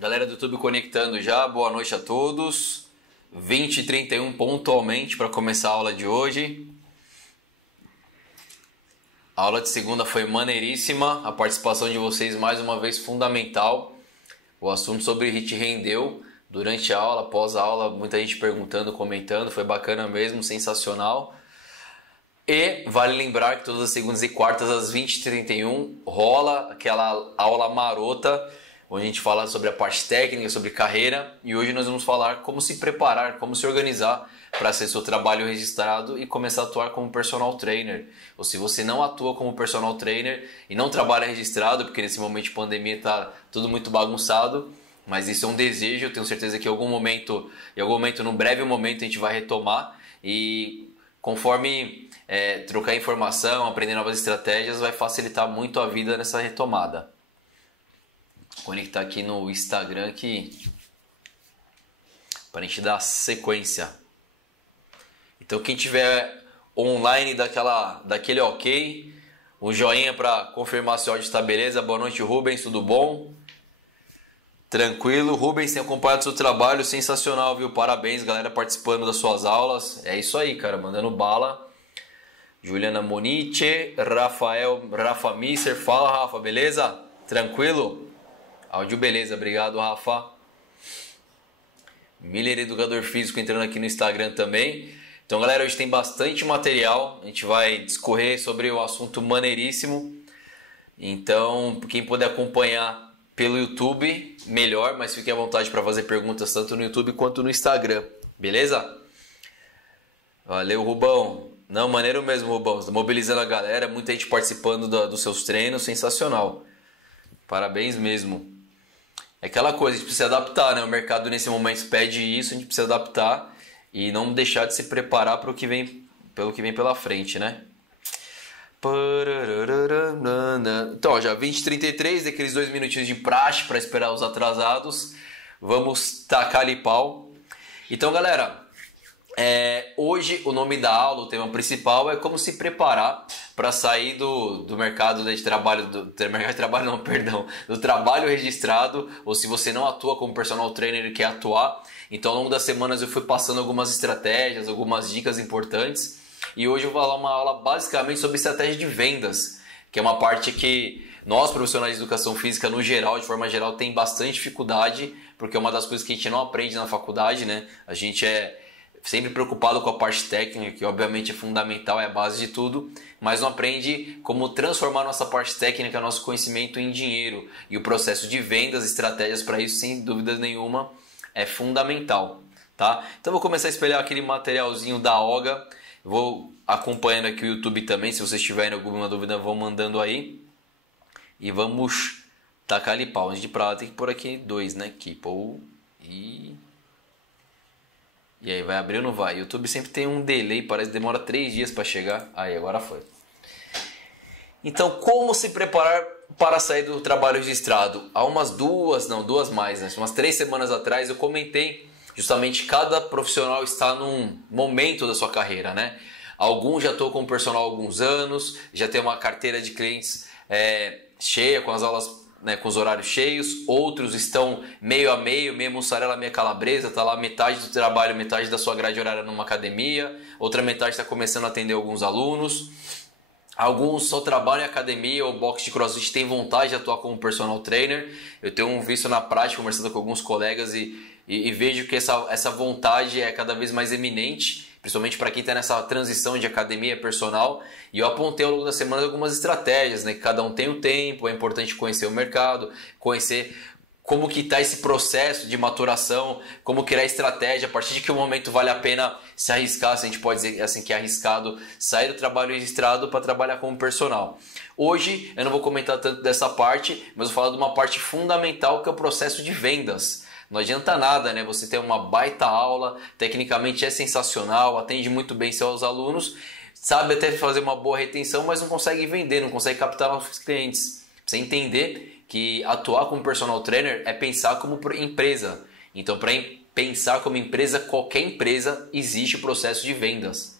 Galera do YouTube conectando já, boa noite a todos. 20h31 pontualmente para começar a aula de hoje. A aula de segunda foi maneiríssima, a participação de vocês mais uma vez fundamental. O assunto sobre HIIT rendeu durante a aula, após a aula, muita gente perguntando, comentando, foi bacana mesmo, sensacional. E vale lembrar que todas as segundas e quartas às 20h31 rola aquela aula marota, onde a gente fala sobre a parte técnica, sobre carreira, e hoje nós vamos falar como se preparar, como se organizar para ser seu trabalho registrado e começar a atuar como personal trainer. Ou se você não atua como personal trainer e não trabalha registrado, porque nesse momento de pandemia está tudo muito bagunçado, mas isso é um desejo, eu tenho certeza que em algum momento, num breve momento, a gente vai retomar e conforme trocar informação, aprender novas estratégias, vai facilitar muito a vida nessa retomada. Vou conectar aqui no Instagram para a gente dar sequência. Então quem tiver online daquele ok, um joinha para confirmar se o áudio está beleza. Boa noite, Rubens, tudo bom? Tranquilo, Rubens tem acompanhado seu trabalho, sensacional, viu? Parabéns, galera, participando das suas aulas. É isso aí, cara, mandando bala. Juliana Moniche, Rafa Misser, fala, Rafa, beleza? Tranquilo? Áudio beleza, obrigado, Rafa. Miller, educador físico, entrando aqui no Instagram também. Então, galera, hoje tem bastante material. A gente vai discorrer sobre um assunto maneiríssimo. Então, quem puder acompanhar pelo YouTube, melhor, mas fique à vontade para fazer perguntas tanto no YouTube quanto no Instagram, beleza? Valeu, Rubão. Não, maneiro mesmo, Rubão. Tá mobilizando a galera, muita gente participando dos seus treinos, sensacional. Parabéns mesmo. É aquela coisa, a gente precisa adaptar, né? O mercado nesse momento pede isso, a gente precisa adaptar e não deixar de se preparar para pelo que vem pela frente, né? Então, ó, já 20h33, aqueles 2 minutinhos de praxe para esperar os atrasados. Vamos tacar ali pau. Então, galera, hoje o nome da aula, o tema principal é como se preparar para sair do mercado de trabalho, do trabalho registrado, ou se você não atua como personal trainer e quer atuar. Então, ao longo das semanas eu fui passando algumas estratégias, algumas dicas importantes, e hoje eu vou falar uma aula basicamente sobre estratégia de vendas, que é uma parte que nós, profissionais de educação física, no geral, de forma geral, tem bastante dificuldade, porque é uma das coisas que a gente não aprende na faculdade, né? A gente é sempre preocupado com a parte técnica, que obviamente é fundamental, é a base de tudo, mas não aprende como transformar nossa parte técnica, nosso conhecimento em dinheiro. E o processo de vendas, estratégias para isso, sem dúvida nenhuma, é fundamental, tá? Então vou começar a espelhar aquele materialzinho da Oga, vou acompanhando aqui o YouTube também, se vocês tiverem alguma dúvida vão mandando aí. E vamos tacar ali pau. Antes de ir pra lá tem que pôr aqui 2, né? Keep E aí, vai abrir ou não vai? O YouTube sempre tem um delay, parece que demora 3 dias para chegar. Aí, agora foi. Então, como se preparar para sair do trabalho registrado? Há umas duas mais, né? Umas 3 semanas atrás eu comentei justamente cada profissional está num momento da sua carreira, né? Alguns já estão como personal há alguns anos, já tem uma carteira de clientes cheia, com as aulas, né, com os horários cheios. Outros estão meio a meio, meio mussarela, meio calabresa, tá lá metade do trabalho, metade da sua grade horária numa academia, outra metade está começando a atender alguns alunos. Alguns só trabalham em academia ou box de crossfit, têm vontade de atuar como personal trainer. Eu tenho visto na prática, conversando com alguns colegas e vejo que essa vontade é cada vez mais eminente, principalmente para quem está nessa transição de academia personal. E eu apontei ao longo da semana algumas estratégias, né? Que cada um tem o tempo, é importante conhecer o mercado, conhecer como que está esse processo de maturação, como criar estratégia, a partir de que momento vale a pena se arriscar, se a gente pode dizer assim que é arriscado, sair do trabalho registrado para trabalhar como personal. Hoje eu não vou comentar tanto dessa parte, mas vou falar de uma parte fundamental que é o processo de vendas. Não adianta nada, né? Você ter uma baita aula, tecnicamente é sensacional, atende muito bem seus alunos, sabe até fazer uma boa retenção, mas não consegue vender, não consegue captar novos clientes. Você entender que atuar como personal trainer é pensar como empresa. Então, para pensar como empresa, qualquer empresa, existe o processo de vendas.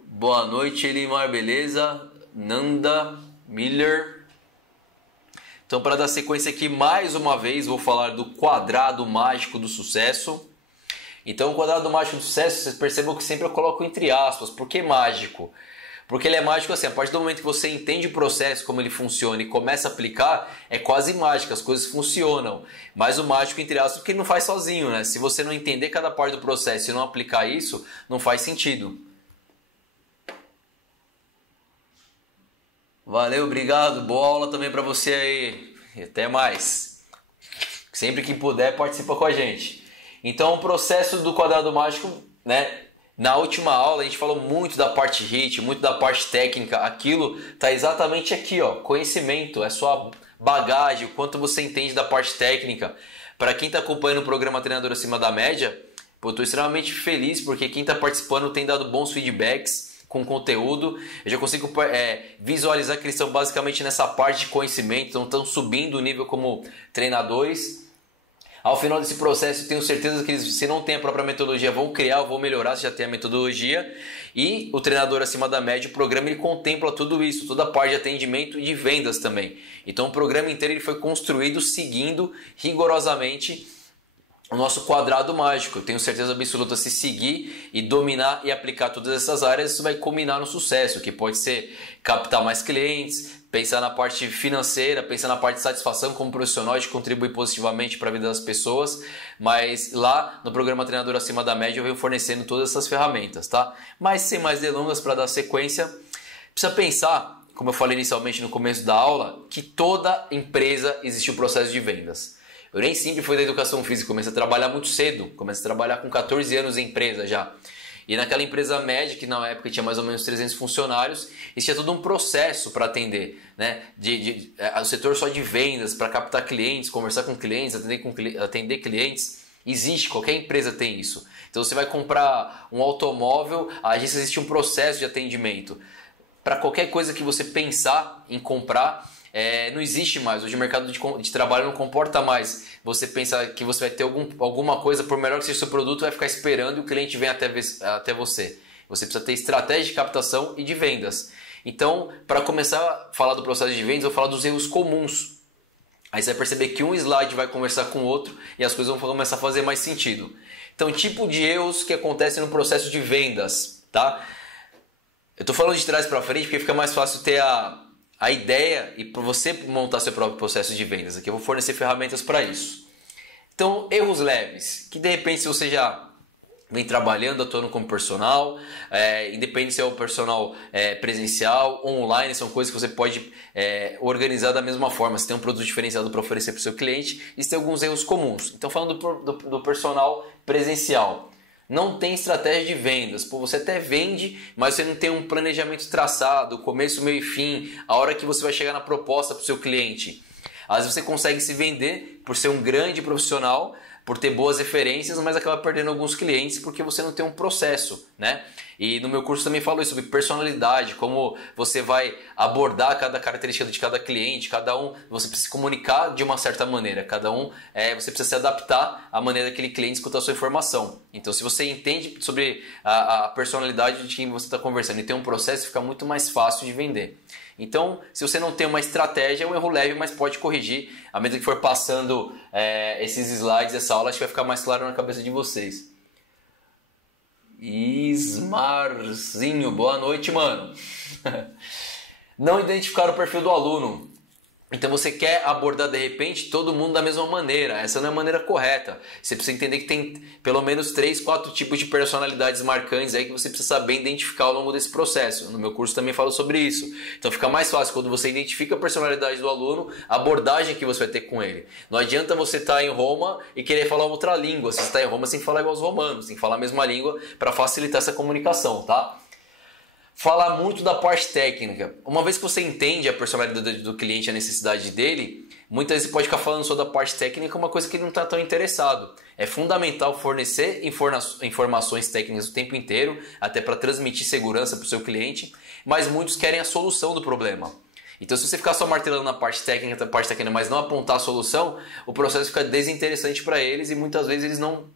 Boa noite, Elimar, beleza? Nanda Miller. Então, para dar sequência aqui, mais uma vez, vou falar do quadrado mágico do sucesso. Então, o quadrado mágico do sucesso, vocês percebam que sempre eu coloco entre aspas. Por que mágico? Porque ele é mágico assim, a partir do momento que você entende o processo, como ele funciona e começa a aplicar, é quase mágico, as coisas funcionam. Mas o mágico, entre aspas, porque ele não faz sozinho, né? Se você não entender cada parte do processo e não aplicar isso, não faz sentido. Valeu, obrigado. Boa aula também para você aí. E até mais. Sempre que puder, participa com a gente. Então, o processo do quadrado mágico, né? Na última aula a gente falou muito da parte HIIT, muito da parte técnica. Aquilo está exatamente aqui, ó. Conhecimento, é sua bagagem, o quanto você entende da parte técnica. Para quem está acompanhando o programa Treinador Acima da Média, eu estou extremamente feliz porque quem está participando tem dado bons feedbacks com conteúdo. Eu já consigo visualizar que eles estão basicamente nessa parte de conhecimento, então estão subindo o nível como treinadores. Ao final desse processo, eu tenho certeza que eles, se não tem a própria metodologia, vão criar, vão melhorar, se já tem a metodologia. E o Treinador Acima da Média, o programa, ele contempla tudo isso, toda a parte de atendimento e de vendas também. Então o programa inteiro ele foi construído seguindo rigorosamente o nosso quadrado mágico. Eu tenho certeza absoluta, se seguir e dominar e aplicar todas essas áreas, isso vai culminar no sucesso, que pode ser captar mais clientes, pensar na parte financeira, pensar na parte de satisfação como profissional, de contribuir positivamente para a vida das pessoas, mas lá no programa Treinador Acima da Média eu venho fornecendo todas essas ferramentas, tá? Mas sem mais delongas, para dar sequência, precisa pensar, como eu falei inicialmente no começo da aula, que toda empresa existe um processo de vendas. Eu nem sempre fui da educação física, comecei a trabalhar muito cedo, comecei a trabalhar com 14 anos em empresa já. E naquela empresa média, que na época tinha mais ou menos 300 funcionários, existia todo um processo para atender, né? O setor só de vendas, para captar clientes, conversar com clientes, atender clientes, existe, qualquer empresa tem isso. Então você vai comprar um automóvel, a agência existe um processo de atendimento. Para qualquer coisa que você pensar em comprar, não existe mais. Hoje o mercado de trabalho não comporta mais você pensar que você vai ter alguma coisa, por melhor que seja o seu produto, vai ficar esperando e o cliente vem até você. Você precisa ter estratégia de captação e de vendas. Então, para começar a falar do processo de vendas, eu vou falar dos erros comuns. Aí você vai perceber que um slide vai conversar com o outro e as coisas vão começar a fazer mais sentido. Então, tipo de erros que acontecem no processo de vendas, tá? Eu estou falando de trás para frente porque fica mais fácil ter a ideia e para você montar seu próprio processo de vendas. Aqui eu vou fornecer ferramentas para isso. Então, erros leves, que de repente se você já vem trabalhando, atuando como personal, independente se é o personal presencial ou online, são coisas que você pode organizar da mesma forma. Você tem um produto diferenciado para oferecer para o seu cliente, e você tem alguns erros comuns. Então, falando do personal presencial, não tem estratégia de vendas. Pô, você até vende, mas você não tem um planejamento traçado, começo, meio e fim, a hora que você vai chegar na proposta para o seu cliente. Às vezes você consegue se vender por ser um grande profissional, por ter boas referências, mas acaba perdendo alguns clientes porque você não tem um processo, né? E no meu curso também falo isso, sobre personalidade, como você vai abordar cada característica de cada cliente, cada um, você precisa se comunicar de uma certa maneira, cada um, você precisa se adaptar à maneira daquele cliente escutar a sua informação. Então, se você entende sobre a personalidade de quem você está conversando e tem um processo, fica muito mais fácil de vender. Então, se você não tem uma estratégia, é um erro leve, mas pode corrigir. À medida que for passando esses slides, essa aula, acho que vai ficar mais claro na cabeça de vocês. Ismarzinho, boa noite, mano. Não identificar o perfil do aluno. Então você quer abordar de repente todo mundo da mesma maneira. Essa não é a maneira correta. Você precisa entender que tem pelo menos 3, 4 tipos de personalidades marcantes aí que você precisa saber identificar ao longo desse processo. No meu curso também falo sobre isso. Então fica mais fácil quando você identifica a personalidade do aluno, a abordagem que você vai ter com ele. Não adianta você estar em Roma e querer falar outra língua. Se você está em Roma, você tem que falar igual aos romanos, tem que falar a mesma língua para facilitar essa comunicação, tá? Falar muito da parte técnica. Uma vez que você entende a personalidade do cliente, a necessidade dele, muitas vezes você pode ficar falando só da parte técnica, uma coisa que ele não está tão interessado. É fundamental fornecer informações técnicas o tempo inteiro, até para transmitir segurança para o seu cliente, mas muitos querem a solução do problema. Então, se você ficar só martelando na parte técnica, mas não apontar a solução, o processo fica desinteressante para eles e muitas vezes eles não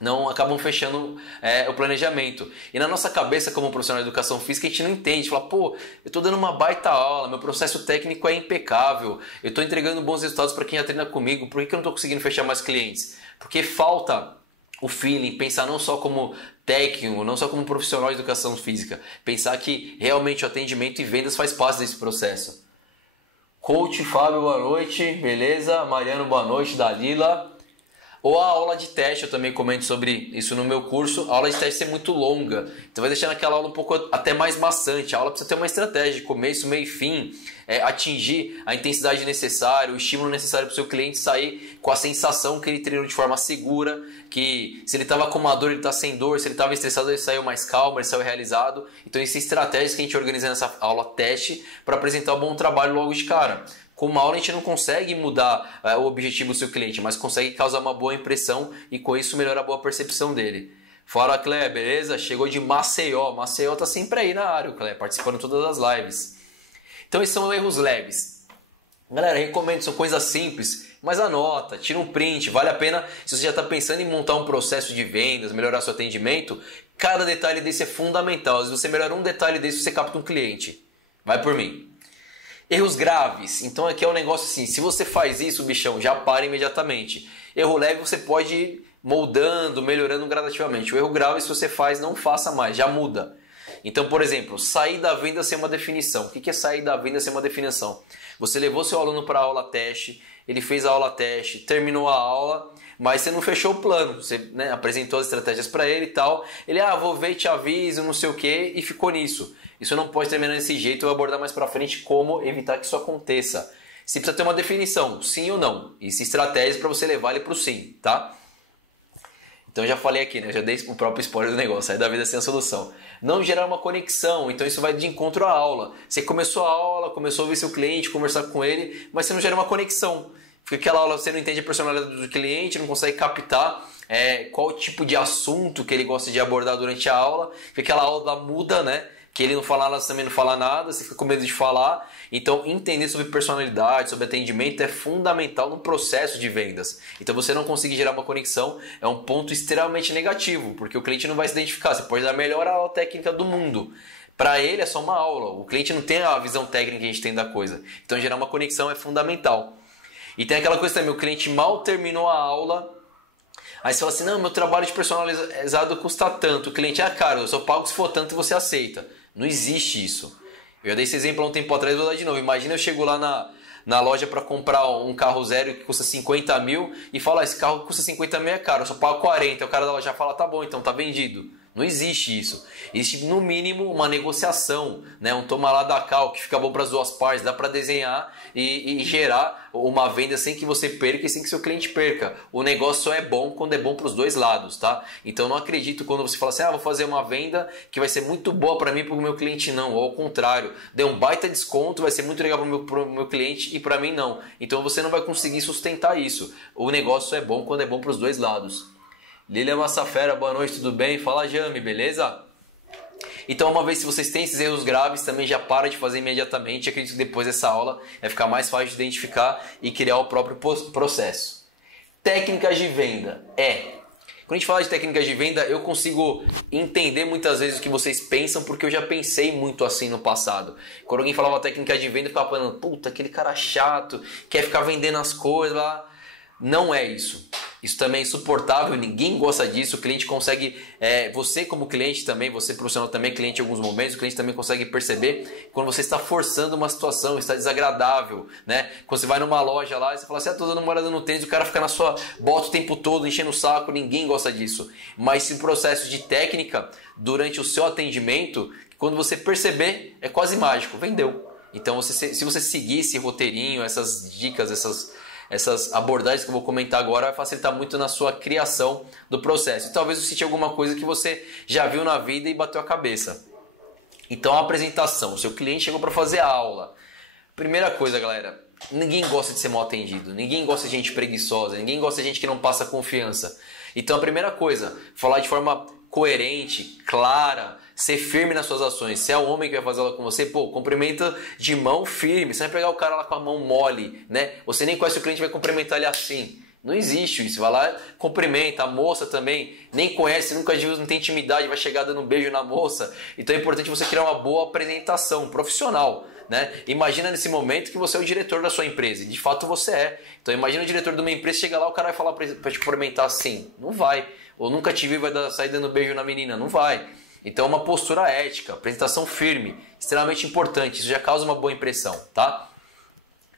não acabam fechando o planejamento. E na nossa cabeça, como profissional de educação física, a gente não entende. Fala, pô, eu estou dando uma baita aula, meu processo técnico é impecável, eu estou entregando bons resultados para quem já treina comigo, por que eu não estou conseguindo fechar mais clientes? Porque falta o feeling, pensar não só como técnico, não só como profissional de educação física, pensar que realmente o atendimento e vendas faz parte desse processo. Coach Fábio, boa noite, beleza? Mariano, boa noite, Dalila. Ou a aula de teste, eu também comento sobre isso no meu curso. A aula de teste é muito longa, então vai deixando aquela aula um pouco até mais maçante. A aula precisa ter uma estratégia de começo, meio e fim, atingir a intensidade necessária, o estímulo necessário para o seu cliente sair com a sensação que ele treinou de forma segura, que se ele estava com uma dor, ele está sem dor, se ele estava estressado, ele saiu mais calmo, ele saiu realizado. Então existem estratégias que a gente organiza nessa aula teste para apresentar um bom trabalho logo de cara. Com uma aula a gente não consegue mudar o objetivo do seu cliente, mas consegue causar uma boa impressão e com isso melhorar a boa percepção dele. Fala, Clé, beleza? Chegou de Maceió. Maceió tá sempre aí na área, Clé, participando de todas as lives. Então esses são erros leves. Galera, recomendo, são coisas simples, mas anota, tira um print, vale a pena. Se você já está pensando em montar um processo de vendas, melhorar seu atendimento, cada detalhe desse é fundamental. Se você melhorar um detalhe desse, você capta um cliente. Vai por mim. Erros graves, então aqui é um negócio assim, se você faz isso, bichão, já para imediatamente. Erro leve você pode ir moldando, melhorando gradativamente. O erro grave, se você faz, não faça mais, já muda. Então, por exemplo, sair da venda sem uma definição. O que é sair da venda sem uma definição? Você levou seu aluno para a aula teste, ele fez a aula teste, terminou a aula, mas você não fechou o plano. Você apresentou as estratégias para ele e tal. Ele, vou ver, te aviso, não sei o que, e ficou nisso. Isso não pode terminar desse jeito, eu vou abordar mais para frente como evitar que isso aconteça. Você precisa ter uma definição, sim ou não. E estratégias para você levar ele para o sim, tá? Então já falei aqui, né? Já dei o próprio spoiler do negócio, sair da vida sem a solução. Não gerar uma conexão, então isso vai de encontro à aula. Você começou a aula, começou a ver seu cliente, conversar com ele, mas você não gera uma conexão. Fica aquela aula, você não entende a personalidade do cliente, não consegue captar qual tipo de assunto que ele gosta de abordar durante a aula. Fica aquela aula muda, né? Que ele não fala nada, você também não fala nada, você fica com medo de falar. Então, entender sobre personalidade, sobre atendimento é fundamental no processo de vendas. Então, você não conseguir gerar uma conexão é um ponto extremamente negativo, porque o cliente não vai se identificar. Você pode dar a melhor aula técnica do mundo. Para ele é só uma aula, o cliente não tem a visão técnica que a gente tem da coisa. Então, gerar uma conexão é fundamental. E tem aquela coisa também, o cliente mal terminou a aula, aí você fala assim, não, meu trabalho de personalizado custa tanto. O cliente, cara, eu só pago se for tanto e você aceita. Não existe isso. Eu já dei esse exemplo há um tempo atrás, vou dar de novo. Imagina eu chego lá na loja para comprar um carro zero que custa 50 mil e falo, esse carro que custa 50 mil é caro, eu só pago 40. O cara da loja fala, tá bom, então tá vendido. Não existe isso. Existe no mínimo uma negociação, né? Um toma lá da cá, que fica bom para as duas partes, dá para desenhar e gerar uma venda sem que você perca e sem que seu cliente perca. O negócio só é bom quando é bom para os dois lados, tá? Então não acredito quando você fala assim, vou fazer uma venda que vai ser muito boa para mim e para o meu cliente não, ou ao contrário, deu um baita desconto, vai ser muito legal para o meu cliente e para mim não. Então você não vai conseguir sustentar isso. O negócio é bom quando é bom para os dois lados. Lilia Massafera, boa noite, tudo bem? Fala, Jami, beleza? Então, uma vez se vocês têm esses erros graves, também já para de fazer imediatamente. Acredito que depois dessa aula vai ficar mais fácil de identificar e criar o próprio processo. Técnicas de venda. Quando a gente fala de técnicas de venda, eu consigo entender muitas vezes o que vocês pensam, porque eu já pensei muito assim no passado. Quando alguém falava técnica de venda, eu ficava falando, puta, aquele cara chato, quer ficar vendendo as coisas lá. Não é isso. Isso também é insuportável, ninguém gosta disso. O cliente consegue, você como cliente também, você profissional também, cliente em alguns momentos, o cliente também consegue perceber quando você está forçando uma situação, está desagradável, né? Quando você vai numa loja lá e você fala assim, tô dando uma olhada no tênis, o cara fica na sua bota o tempo todo, enchendo o saco, ninguém gosta disso. Mas se o processo de técnica, durante o seu atendimento, quando você perceber, é quase mágico, vendeu. Então, se você seguir esse roteirinho, essas dicas, essas abordagens que eu vou comentar agora vai facilitar muito na sua criação do processo. E talvez você cite alguma coisa que você já viu na vida e bateu a cabeça. Então, a apresentação. O seu cliente chegou para fazer a aula. Primeira coisa, galera. Ninguém gosta de ser mal atendido. Ninguém gosta de gente preguiçosa. Ninguém gosta de gente que não passa confiança. Então, a primeira coisa, falar de forma coerente, clara, ser firme nas suas ações. Se é o homem que vai fazer ela com você, cumprimenta de mão firme. Você vai pegar o cara lá com a mão mole, né? Você nem conhece o cliente, vai cumprimentar ele assim. Não existe isso. Vai lá, cumprimenta a moça também, nem conhece, nunca viu, não tem intimidade, vai chegar dando um beijo na moça. Então é importante você criar uma boa apresentação profissional, né? Imagina nesse momento que você é o diretor da sua empresa, e de fato você é. Então imagina o diretor de uma empresa, chega lá, o cara vai falar para te cumprimentar assim, não vai. Ou nunca te vi, sair dando beijo na menina, não vai. Então é uma postura ética, apresentação firme, extremamente importante, isso já causa uma boa impressão, tá?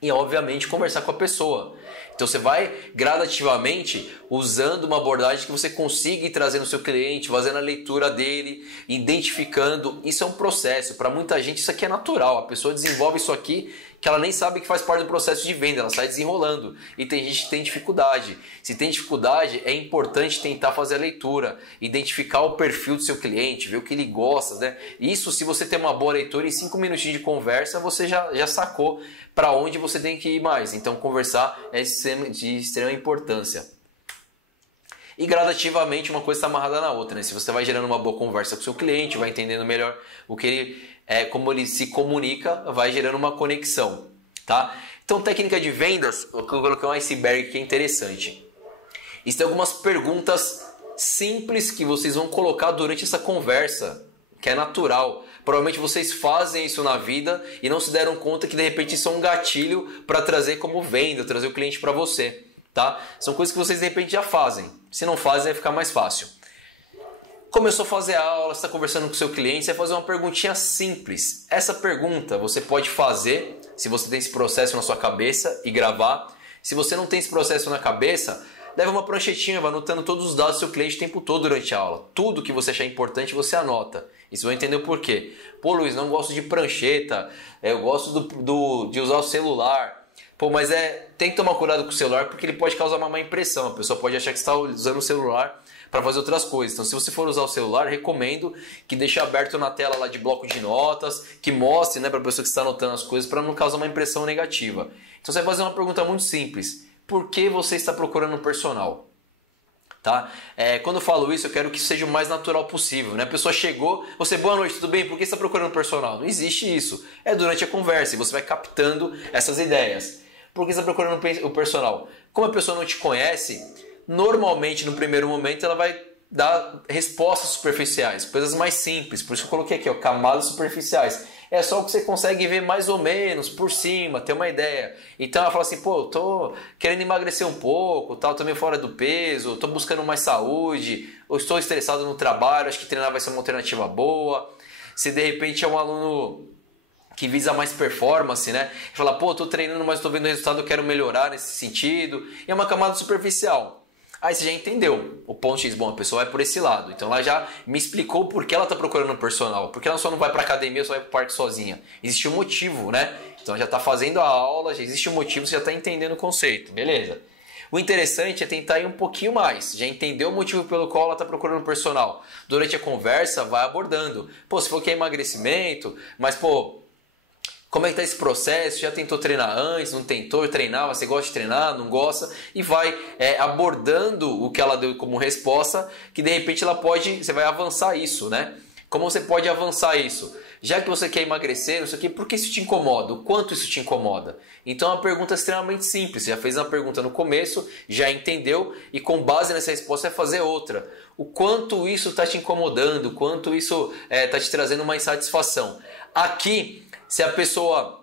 E obviamente conversar com a pessoa. Então você vai gradativamente usando uma abordagem que você consiga ir trazendo o seu cliente, fazendo a leitura dele, identificando. Isso é um processo. Para muita gente isso aqui é natural. A pessoa desenvolve isso aqui que ela nem sabe que faz parte do processo de venda. Ela sai desenrolando. E tem gente que tem dificuldade. Se tem dificuldade, é importante tentar fazer a leitura, identificar o perfil do seu cliente, ver o que ele gosta, né? Isso, se você tem uma boa leitura, em 5 minutinhos de conversa, você já sacou para onde você tem que ir mais. Então conversar é de extrema importância. E gradativamente uma coisa está amarrada na outra, né? Se você vai gerando uma boa conversa com o seu cliente, vai entendendo melhor o que ele como ele se comunica, vai gerando uma conexão, tá? Então, técnica de vendas, eu coloquei um iceberg que é interessante. Existem algumas perguntas simples que vocês vão colocar durante essa conversa, que é natural. Provavelmente vocês fazem isso na vida e não se deram conta que de repente isso é um gatilho para trazer como venda, trazer o cliente para você, tá? São coisas que vocês de repente já fazem. Se não fazem, vai ficar mais fácil. Começou a fazer a aula, você está conversando com o seu cliente, você vai fazer uma perguntinha simples. Essa pergunta você pode fazer, se você tem esse processo na sua cabeça, e gravar. Se você não tem esse processo na cabeça, leva uma pranchetinha, vai anotando todos os dados do seu cliente o tempo todo durante a aula. Tudo que você achar importante, você anota. E você vai entender o porquê. Pô, Luiz, não gosto de prancheta, eu gosto de usar o celular. Pô, mas tem que tomar cuidado com o celular porque ele pode causar uma má impressão. A pessoa pode achar que você está usando o celular para fazer outras coisas. Então, se você for usar o celular, recomendo que deixe aberto na tela lá de bloco de notas, que mostre, né, para a pessoa que está anotando as coisas, para não causar uma impressão negativa. Então, você vai fazer uma pergunta muito simples. Por que você está procurando um personal? Tá? Quando eu falo isso, eu quero que seja o mais natural possível, né? A pessoa chegou, você, boa noite, tudo bem? Por que você está procurando um personal? Não existe isso. É durante a conversa e você vai captando essas ideias. Por que você está procurando o personal? Como a pessoa não te conhece, normalmente no primeiro momento ela vai dar respostas superficiais, coisas mais simples. Por isso que eu coloquei aqui, ó, camadas superficiais. É só o que você consegue ver mais ou menos por cima, ter uma ideia. Então ela fala assim, pô, eu tô querendo emagrecer um pouco, tal, tô meio fora do peso, tô buscando mais saúde, ou estou estressado no trabalho, acho que treinar vai ser uma alternativa boa. Se de repente é um aluno que visa mais performance, né? Fala, pô, tô treinando, mas tô vendo o resultado, eu quero melhorar nesse sentido. E é uma camada superficial. Aí você já entendeu o ponto X. Bom, a pessoa vai por esse lado. Então ela já me explicou por que ela está procurando um personal. Porque ela só não vai para academia, só vai para o parque sozinha. Existe um motivo, né? Então já está fazendo a aula, já existe um motivo, você já está entendendo o conceito. Beleza. O interessante é tentar ir um pouquinho mais. Já entendeu o motivo pelo qual ela está procurando um personal. Durante a conversa, vai abordando. Pô, se for que é emagrecimento, mas pô, como é que está esse processo? Já tentou treinar antes? Não tentou treinar? Você gosta de treinar? Não gosta? E vai abordando o que ela deu como resposta, que de repente você vai avançar isso, né? Como você pode avançar isso? Já que você quer emagrecer, não sei o quê, por que isso te incomoda? O quanto isso te incomoda? Então é uma pergunta extremamente simples. Você já fez uma pergunta no começo, já entendeu, e com base nessa resposta vai fazer outra. O quanto isso está te incomodando? O quanto isso está te trazendo uma insatisfação? Aqui, se a pessoa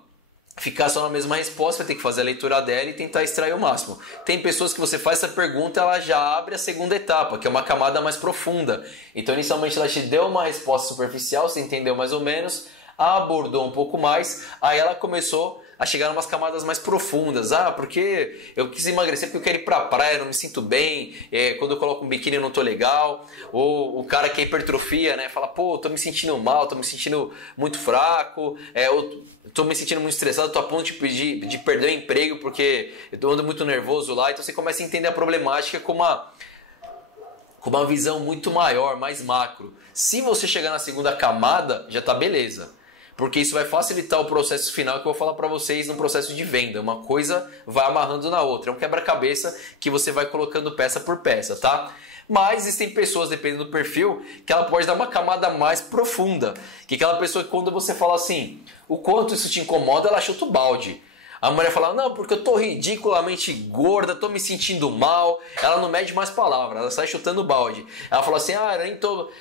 ficar só na mesma resposta, vai ter que fazer a leitura dela e tentar extrair o máximo. Tem pessoas que você faz essa pergunta, ela já abre a segunda etapa, que é uma camada mais profunda. Então, inicialmente, ela te deu uma resposta superficial, você entendeu mais ou menos, abordou um pouco mais, aí ela começou a chegar em umas camadas mais profundas. Ah, porque eu quis emagrecer porque eu quero ir pra praia, não me sinto bem, quando eu coloco um biquíni eu não tô legal. Ou o cara que é hipertrofia, né, fala, pô, tô me sentindo mal, tô me sentindo muito fraco, eu tô me sentindo muito estressado, tô a ponto de perder o emprego porque eu ando muito nervoso lá. Então você começa a entender a problemática com uma visão muito maior, mais macro. Se você chegar na segunda camada, já tá beleza. Porque isso vai facilitar o processo final que eu vou falar para vocês no processo de venda. Uma coisa vai amarrando na outra. É um quebra-cabeça que você vai colocando peça por peça, tá? Mas existem pessoas, dependendo do perfil, que ela pode dar uma camada mais profunda. Que aquela pessoa que quando você fala assim, o quanto isso te incomoda, ela chuta o balde. A mulher fala, não, porque eu tô ridiculamente gorda, tô me sentindo mal. Ela não mede mais palavras, ela sai chutando balde. Ela fala assim,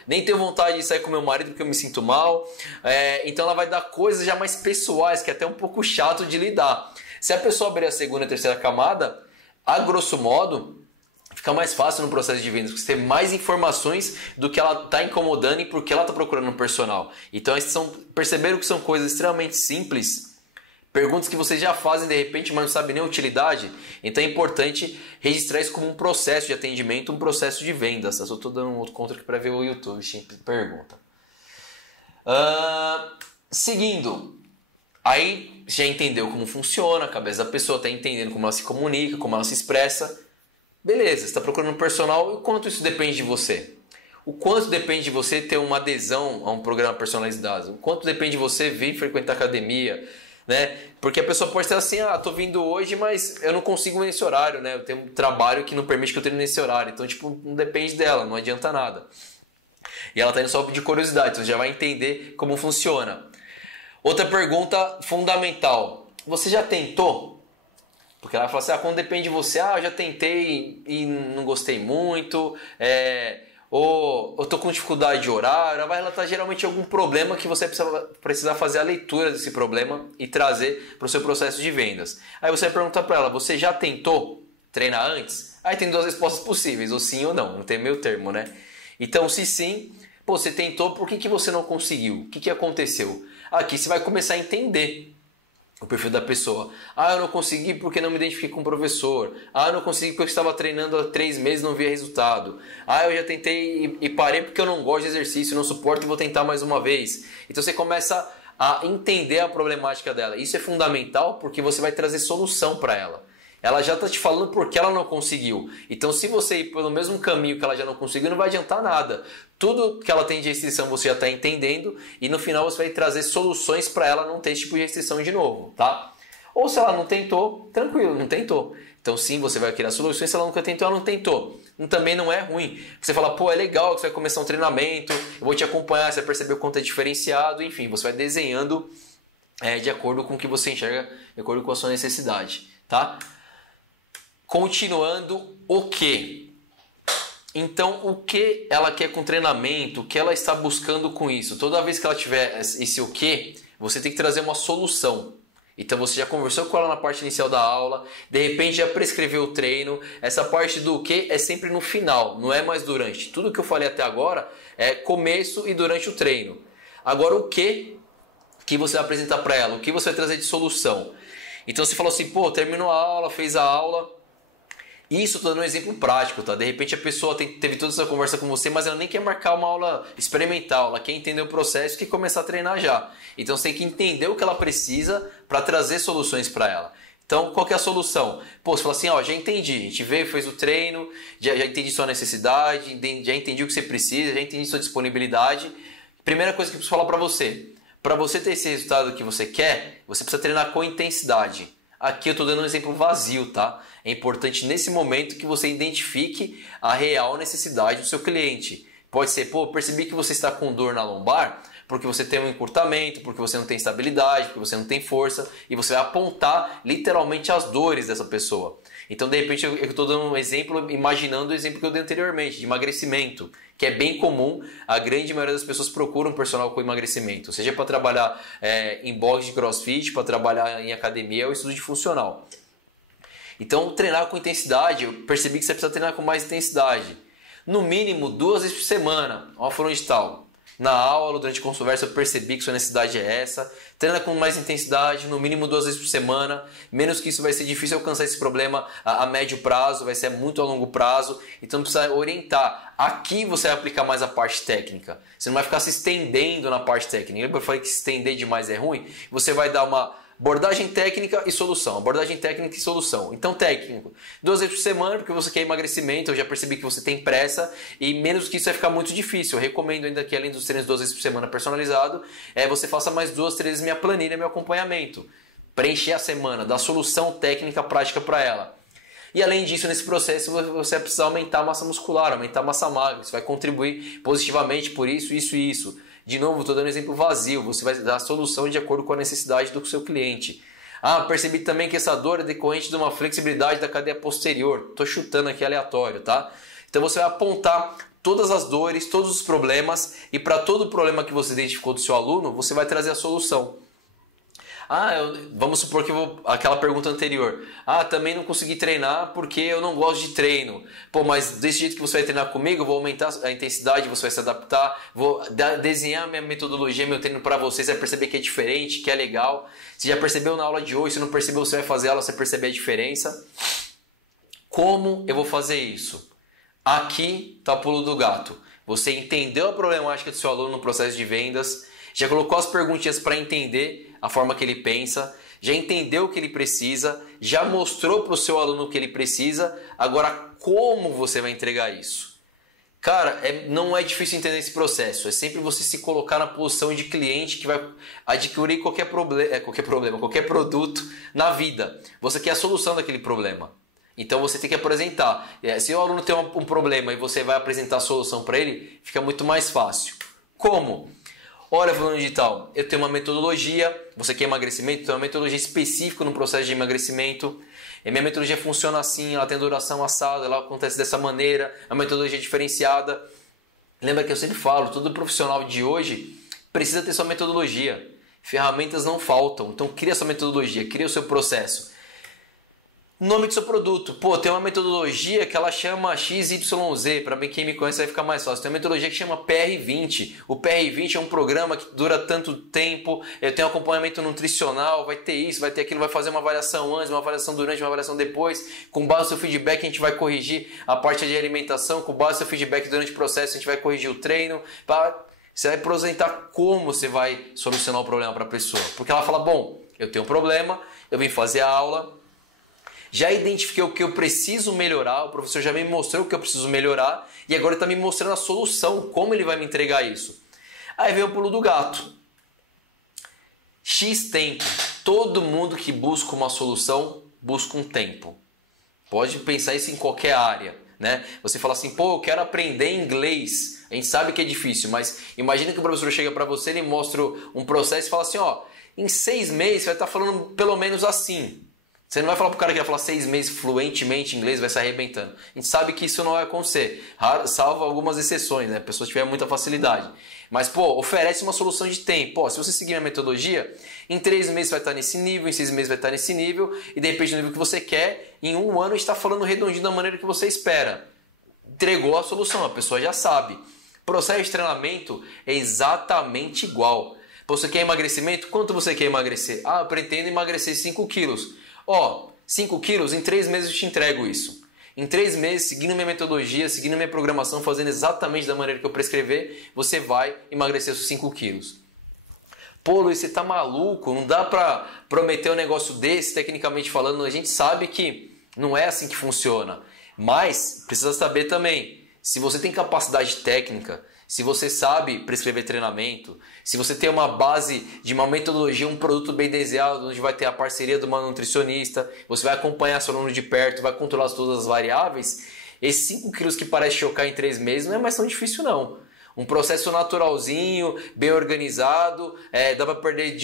nem tenho vontade de sair com meu marido porque eu me sinto mal. Então ela vai dar coisas já mais pessoais, que é até um pouco chato de lidar. Se a pessoa abrir a segunda e terceira camada, a grosso modo, fica mais fácil no processo de vendas, você ter mais informações do que ela está incomodando e por que ela está procurando um personal. Então, perceberam que são coisas extremamente simples, perguntas que vocês já fazem de repente, mas não sabem nem a utilidade. Então é importante registrar isso como um processo de atendimento, um processo de vendas. Eu só estou dando um outro contra aqui para ver o YouTube, pergunta. Seguindo, aí já entendeu como funciona, a cabeça da pessoa está entendendo como ela se comunica, como ela se expressa. Beleza, você está procurando um personal e o quanto isso depende de você? O quanto depende de você ter uma adesão a um programa personalizado? O quanto depende de você vir frequentar academia? Né? Porque a pessoa pode ser assim, tô vindo hoje, mas eu não consigo nesse horário, né? Eu tenho um trabalho que não permite que eu treine nesse horário. Então, não depende dela, não adianta nada. E ela está indo só de curiosidade, então você já vai entender como funciona. Outra pergunta fundamental. Você já tentou? Porque ela fala assim, quando depende de você, eu já tentei e não gostei muito, ou eu tô com dificuldade de horário, ela vai relatar geralmente algum problema que você precisa fazer a leitura desse problema e trazer para o seu processo de vendas. Aí você vai perguntar para ela, você já tentou treinar antes? Aí tem duas respostas possíveis, ou sim ou não tem meio termo, né? Então, se sim, você tentou, por que você não conseguiu? O que aconteceu? Aqui você vai começar a entender o perfil da pessoa. Eu não consegui porque não me identifiquei com o professor. Eu não consegui porque eu estava treinando há 3 meses e não via resultado. Eu já tentei e parei porque eu não gosto de exercício, não suporto e vou tentar mais uma vez. Então você começa a entender a problemática dela. Isso é fundamental porque você vai trazer solução para ela. Ela já está te falando porque ela não conseguiu. Então, se você ir pelo mesmo caminho que ela já não conseguiu, não vai adiantar nada. Tudo que ela tem de restrição você já está entendendo e no final você vai trazer soluções para ela não ter esse tipo de restrição de novo, tá? Ou se ela não tentou, tranquilo, não tentou. Então sim, você vai criar soluções. Se ela nunca tentou, ela não tentou. Também não é ruim. Você fala, é legal que você vai começar um treinamento, eu vou te acompanhar, você vai perceber o quanto é diferenciado, enfim, você vai desenhando de acordo com o que você enxerga, de acordo com a sua necessidade, tá? Continuando, o que? Então, o que ela quer com treinamento? O que ela está buscando com isso? Toda vez que ela tiver esse o que, você tem que trazer uma solução. Então, você já conversou com ela na parte inicial da aula, de repente já prescreveu o treino. Essa parte do que é sempre no final, não é mais durante. Tudo que eu falei até agora é começo e durante o treino. Agora, o que você vai apresentar para ela? O que você vai trazer de solução? Então, você falou assim, terminou a aula, fez a aula. Isso estou dando um exemplo prático, tá? De repente a pessoa teve toda essa conversa com você, mas ela nem quer marcar uma aula experimental, ela quer entender o processo e quer começar a treinar já. Então você tem que entender o que ela precisa para trazer soluções para ela. Então, qual que é a solução? Você fala assim, já entendi, a gente veio, fez o treino, já entendi sua necessidade, já entendi o que você precisa, já entendi sua disponibilidade. Primeira coisa que eu preciso falar para você ter esse resultado que você quer, você precisa treinar com intensidade. Aqui eu estou dando um exemplo vazio, tá? É importante nesse momento que você identifique a real necessidade do seu cliente. Pode ser, percebi que você está com dor na lombar porque você tem um encurtamento, porque você não tem estabilidade, porque você não tem força e você vai apontar literalmente as dores dessa pessoa. Então, de repente, eu estou dando um exemplo, imaginando o exemplo que eu dei anteriormente, de emagrecimento, que é bem comum, a grande maioria das pessoas procuram um personal com emagrecimento, seja para trabalhar em box de crossfit, para trabalhar em academia ou estudo de funcional. Então, treinar com intensidade, eu percebi que você precisa treinar com mais intensidade. No mínimo 2 vezes por semana, ó, fulano de tal. Na aula, durante a conversa, eu percebi que sua necessidade é essa. Treina com mais intensidade, no mínimo 2 vezes por semana. Menos que isso vai ser difícil alcançar esse problema a médio prazo, vai ser muito a longo prazo. Então precisa orientar. Aqui você vai aplicar mais a parte técnica. Você não vai ficar se estendendo na parte técnica. Lembra que eu falei que se estender demais é ruim? Você vai dar uma abordagem técnica e solução. Abordagem técnica e solução. Então, técnico. 2 vezes por semana, porque você quer emagrecimento. Eu já percebi que você tem pressa. E menos que isso vai ficar muito difícil. Eu recomendo ainda que, além dos treinos 2 vezes por semana personalizado, você faça mais 2, 3 vezes minha planilha, meu acompanhamento. Preencher a semana, dar solução técnica prática para ela. E além disso, nesse processo, você vai precisar aumentar a massa muscular, aumentar a massa magra. Você vai contribuir positivamente por isso, isso e isso. De novo, estou dando um exemplo vazio. Você vai dar a solução de acordo com a necessidade do seu cliente. Ah, percebi também que essa dor é decorrente de uma flexibilidade da cadeia posterior. Estou chutando aqui aleatório, tá? Então você vai apontar todas as dores, todos os problemas e para todo problema que você identificou do seu aluno, você vai trazer a solução. Vamos supor que aquela pergunta anterior. Também não consegui treinar porque eu não gosto de treino. Pô, mas desse jeito que você vai treinar comigo, eu vou aumentar a intensidade, você vai se adaptar, vou desenhar minha metodologia, meu treino para você, você vai perceber que é diferente, que é legal. Você já percebeu na aula de hoje, se não percebeu, você vai fazer aula, você vai perceber a diferença. Como eu vou fazer isso? Aqui está o pulo do gato. Você entendeu a problemática do seu aluno no processo de vendas, já colocou as perguntinhas para entender a forma que ele pensa, já entendeu o que ele precisa, já mostrou para o seu aluno o que ele precisa, agora como você vai entregar isso? Cara, não é difícil entender esse processo, é sempre você se colocar na posição de cliente que vai adquirir qualquer produto na vida. Você quer a solução daquele problema. Então você tem que apresentar. Se o aluno tem um problema e você vai apresentar a solução para ele, fica muito mais fácil. Como? Olha, fulano digital, eu tenho uma metodologia, você quer emagrecimento, tem uma metodologia específica no processo de emagrecimento. E minha metodologia funciona assim, ela tem duração assada, ela acontece dessa maneira, é uma metodologia diferenciada. Lembra que eu sempre falo, todo profissional de hoje precisa ter sua metodologia. Ferramentas não faltam, então cria sua metodologia, cria o seu processo. Nome do seu produto. Pô, tem uma metodologia que ela chama XYZ. Para quem me conhece vai ficar mais fácil. Tem uma metodologia que chama PR20. O PR20 é um programa que dura tanto tempo. Eu tenho acompanhamento nutricional. Vai ter isso, vai ter aquilo. Vai fazer uma avaliação antes, uma avaliação durante, uma avaliação depois. Com base no seu feedback, a gente vai corrigir a parte de alimentação. Com base no seu feedback durante o processo, a gente vai corrigir o treino. Você vai apresentar como você vai solucionar o problema para a pessoa. Porque ela fala, bom, eu tenho um problema, eu vim fazer a aula, já identifiquei o que eu preciso melhorar, o professor já me mostrou o que eu preciso melhorar e agora ele está me mostrando a solução, como ele vai me entregar isso. Aí vem o pulo do gato. X tempo. Todo mundo que busca uma solução busca um tempo. Pode pensar isso em qualquer área, né? Você fala assim, pô, eu quero aprender inglês. A gente sabe que é difícil, mas imagina que o professor chega para você, ele mostra um processo e fala assim, ó, em 6 meses você vai estar falando pelo menos assim. Você não vai falar pro cara que vai falar 6 meses fluentemente inglês, vai se arrebentando. A gente sabe que isso não vai acontecer, salvo algumas exceções, né? Pessoas que tiverem muita facilidade. Mas, pô, oferece uma solução de tempo. Pô, se você seguir a metodologia, em 3 meses vai estar nesse nível, em 6 meses vai estar nesse nível, e depende do nível que você quer, em 1 ano a gente está falando redondinho da maneira que você espera. Entregou a solução, a pessoa já sabe. Processo de treinamento é exatamente igual. Pô, você quer emagrecimento? Quanto você quer emagrecer? Eu pretendo emagrecer 5 quilos. 5 quilos, em 3 meses eu te entrego isso. Em 3 meses, seguindo minha metodologia, seguindo minha programação, fazendo exatamente da maneira que eu prescrever, você vai emagrecer os 5 quilos. Pô, Luiz, você tá maluco? Não dá pra prometer um negócio desse, tecnicamente falando. A gente sabe que não é assim que funciona. Mas precisa saber também, se você tem capacidade técnica, se você sabe prescrever treinamento, se você tem uma base de uma metodologia, um produto bem desenhado, onde vai ter a parceria de uma nutricionista, você vai acompanhar seu aluno de perto, vai controlar todas as variáveis, esses 5 quilos que parece chocar em 3 meses não é mais tão difícil não. Um processo naturalzinho, bem organizado, dá para perder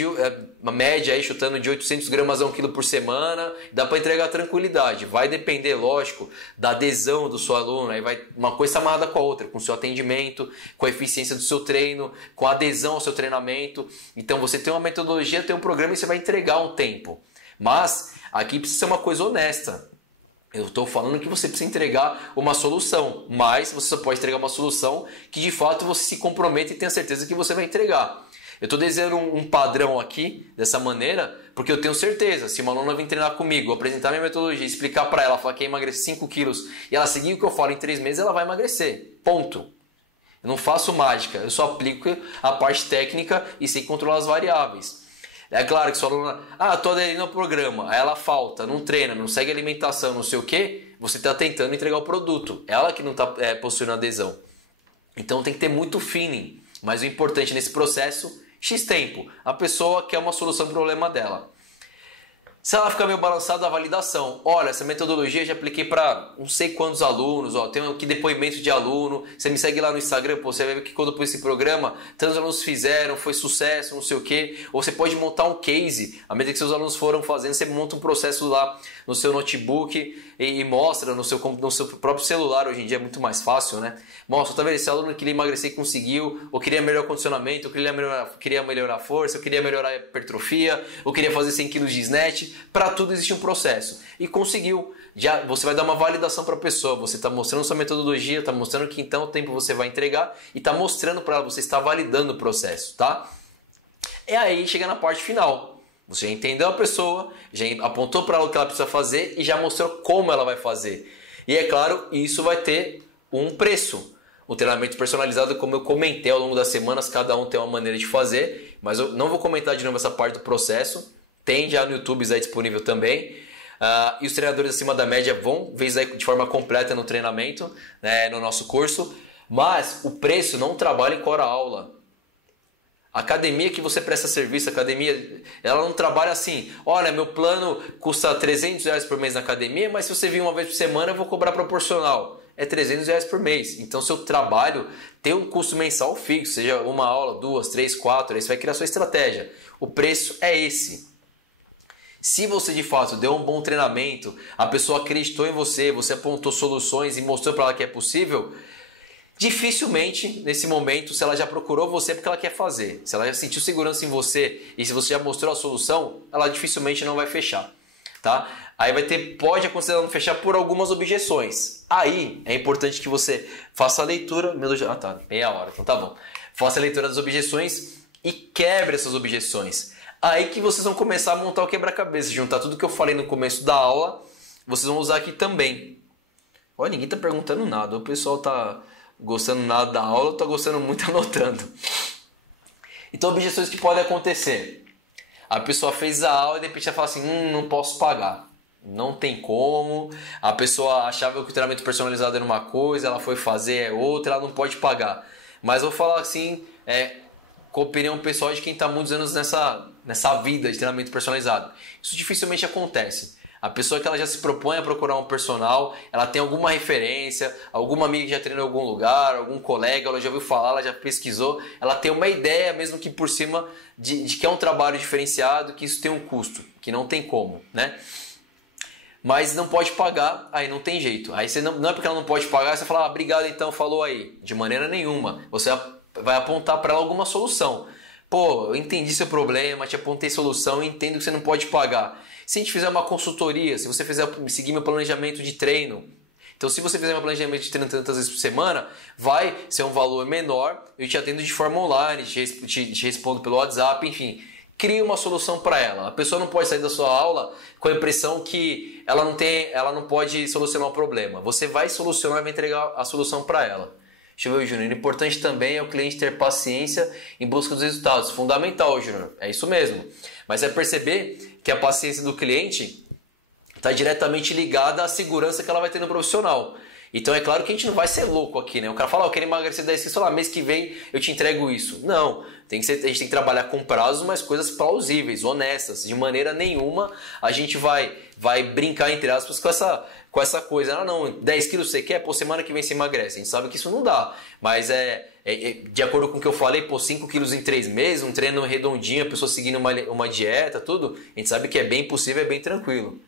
uma média aí, chutando de 800 gramas a 1 quilo por semana, dá para entregar tranquilidade. Vai depender, lógico, da adesão do seu aluno, aí vai uma coisa amarrada com a outra, com o seu atendimento, com a eficiência do seu treino, com a adesão ao seu treinamento. Então você tem uma metodologia, tem um programa e você vai entregar um tempo. Mas aqui precisa ser uma coisa honesta. Eu estou falando que você precisa entregar uma solução, mas você só pode entregar uma solução que de fato você se comprometa e tenha certeza que você vai entregar. Eu estou desenhando um padrão aqui, dessa maneira, porque eu tenho certeza, se uma aluna vir treinar comigo, apresentar minha metodologia, explicar para ela, falar que emagrecer 5 quilos e ela seguir o que eu falo em 3 meses, ela vai emagrecer. Ponto. Eu não faço mágica, eu só aplico a parte técnica e sei controlar as variáveis. É claro que sua aluna, estou aderindo ao programa, aí ela falta, não treina, não segue alimentação, não sei o que, você está tentando entregar o produto, ela que não está possuindo adesão. Então tem que ter muito feeling, mas o importante nesse processo, X tempo, a pessoa quer uma solução para o problema dela. Se ela ficar meio balançada, a validação. Olha, essa metodologia eu já apliquei para não sei quantos alunos, ó, tem aqui depoimento de aluno, você me segue lá no Instagram, pô, você vai ver que quando eu pus esse programa, tantos alunos fizeram, foi sucesso, não sei o quê. Ou você pode montar um case, à medida que seus alunos foram fazendo, você monta um processo lá no seu notebook e mostra no seu próprio celular, hoje em dia é muito mais fácil, né? Mostra, tá vendo, esse aluno queria emagrecer e conseguiu, ou queria melhorar o condicionamento, ou queria melhorar a força, ou queria melhorar a hipertrofia, ou queria fazer 100 kg de snatch. Para tudo existe um processo. E conseguiu. Já você vai dar uma validação para a pessoa. Você está mostrando sua metodologia, está mostrando que então o tempo você vai entregar e está mostrando para ela, você está validando o processo, tá? E aí chega na parte final. Você já entendeu a pessoa, já apontou para ela o que ela precisa fazer e já mostrou como ela vai fazer. E é claro, isso vai ter um preço. O treinamento personalizado, como eu comentei ao longo das semanas, cada um tem uma maneira de fazer, mas eu não vou comentar de novo essa parte do processo. Tem já no YouTube aí disponível também. E os treinadores acima da média vão ver isso aí de forma completa no treinamento, né, no nosso curso. Mas o preço não trabalha em hora-aula. A academia que você presta serviço, a academia, ela não trabalha assim. Olha, meu plano custa R$300 por mês na academia, mas se você vir uma vez por semana eu vou cobrar proporcional. É R$300 por mês. Então seu trabalho tem um custo mensal fixo, seja uma aula, 2, 3, 4, aí você vai criar sua estratégia. O preço é esse. Se você de fato deu um bom treinamento, a pessoa acreditou em você, você apontou soluções e mostrou para ela que é possível, dificilmente nesse momento, se ela já procurou você é porque ela quer fazer, se ela já sentiu segurança em você e se você já mostrou a solução, ela dificilmente não vai fechar, tá? Aí pode acontecer ela não fechar por algumas objeções. Aí é importante que você faça a leitura, tá, meia hora, então tá bom. Faça a leitura das objeções e quebre essas objeções. Aí que vocês vão começar a montar o quebra-cabeça, juntar tudo que eu falei no começo da aula, vocês vão usar aqui também. Olha, ninguém tá perguntando nada, o pessoal tá gostando nada da aula, eu tô gostando muito anotando. Então, objeções que podem acontecer. A pessoa fez a aula e de repente ela fala assim, não posso pagar. Não tem como, a pessoa achava que o treinamento personalizado era uma coisa, ela foi fazer outra, ela não pode pagar. Mas eu vou falar assim, com a opinião pessoal de quem está muitos anos nessa vida de treinamento personalizado. Isso dificilmente acontece. A pessoa que ela já se propõe a procurar um personal, ela tem alguma referência, alguma amiga que já treinou em algum lugar, algum colega, ela já ouviu falar, ela já pesquisou, ela tem uma ideia, mesmo que por cima, de que é um trabalho diferenciado, que isso tem um custo, que não tem como, né? Mas não pode pagar, aí não tem jeito. Aí você não é porque ela não pode pagar, você fala, obrigado então, falou aí. De maneira nenhuma. Você vai apontar para ela alguma solução. Pô, eu entendi seu problema, te apontei solução, entendo que você não pode pagar. Se a gente fizer uma consultoria, se você seguir meu planejamento de treino, então se você fizer meu planejamento de treino tantas vezes por semana, vai ser um valor menor, eu te atendo de forma online, te respondo pelo WhatsApp, enfim. Crie uma solução para ela. A pessoa não pode sair da sua aula com a impressão que ela não pode solucionar o problema. Você vai solucionar e vai entregar a solução para ela. Deixa eu ver, Júnior. O importante também é o cliente ter paciência em busca dos resultados. Fundamental, Júnior. É isso mesmo. Mas é perceber que a paciência do cliente está diretamente ligada à segurança que ela vai ter no profissional. Então é claro que a gente não vai ser louco aqui, né? O cara fala, eu quero emagrecer 10 quilos, mês que vem eu te entrego isso. Não, a gente tem que trabalhar com prazos, mas coisas plausíveis, honestas. De maneira nenhuma a gente vai brincar, entre aspas, com essa coisa. Não, 10 quilos você quer? Pô, semana que vem você emagrece. A gente sabe que isso não dá, mas de acordo com o que eu falei, pô, 5 quilos em 3 meses, um treino redondinho, a pessoa seguindo uma dieta, tudo, a gente sabe que é bem possível, é bem tranquilo.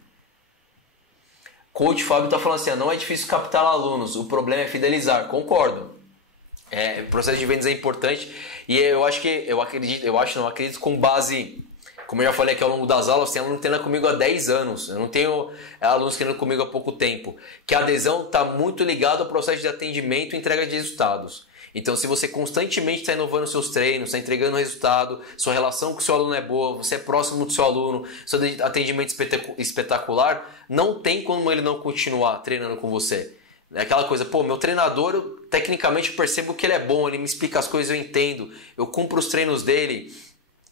Coach Fábio está falando assim, não é difícil captar alunos, o problema é fidelizar. Concordo. O processo de vendas é importante e eu acredito com base, como eu já falei aqui ao longo das aulas, tem aluno que treina comigo há 10 anos. Eu não tenho alunos que treinam comigo há pouco tempo. Que a adesão está muito ligada ao processo de atendimento e entrega de resultados. Então, se você constantemente está inovando seus treinos, está entregando resultado, sua relação com o seu aluno é boa, você é próximo do seu aluno, seu atendimento espetacular, não tem como ele não continuar treinando com você. É aquela coisa, pô, meu treinador, tecnicamente eu percebo que ele é bom, ele me explica as coisas, eu entendo, eu cumpro os treinos dele,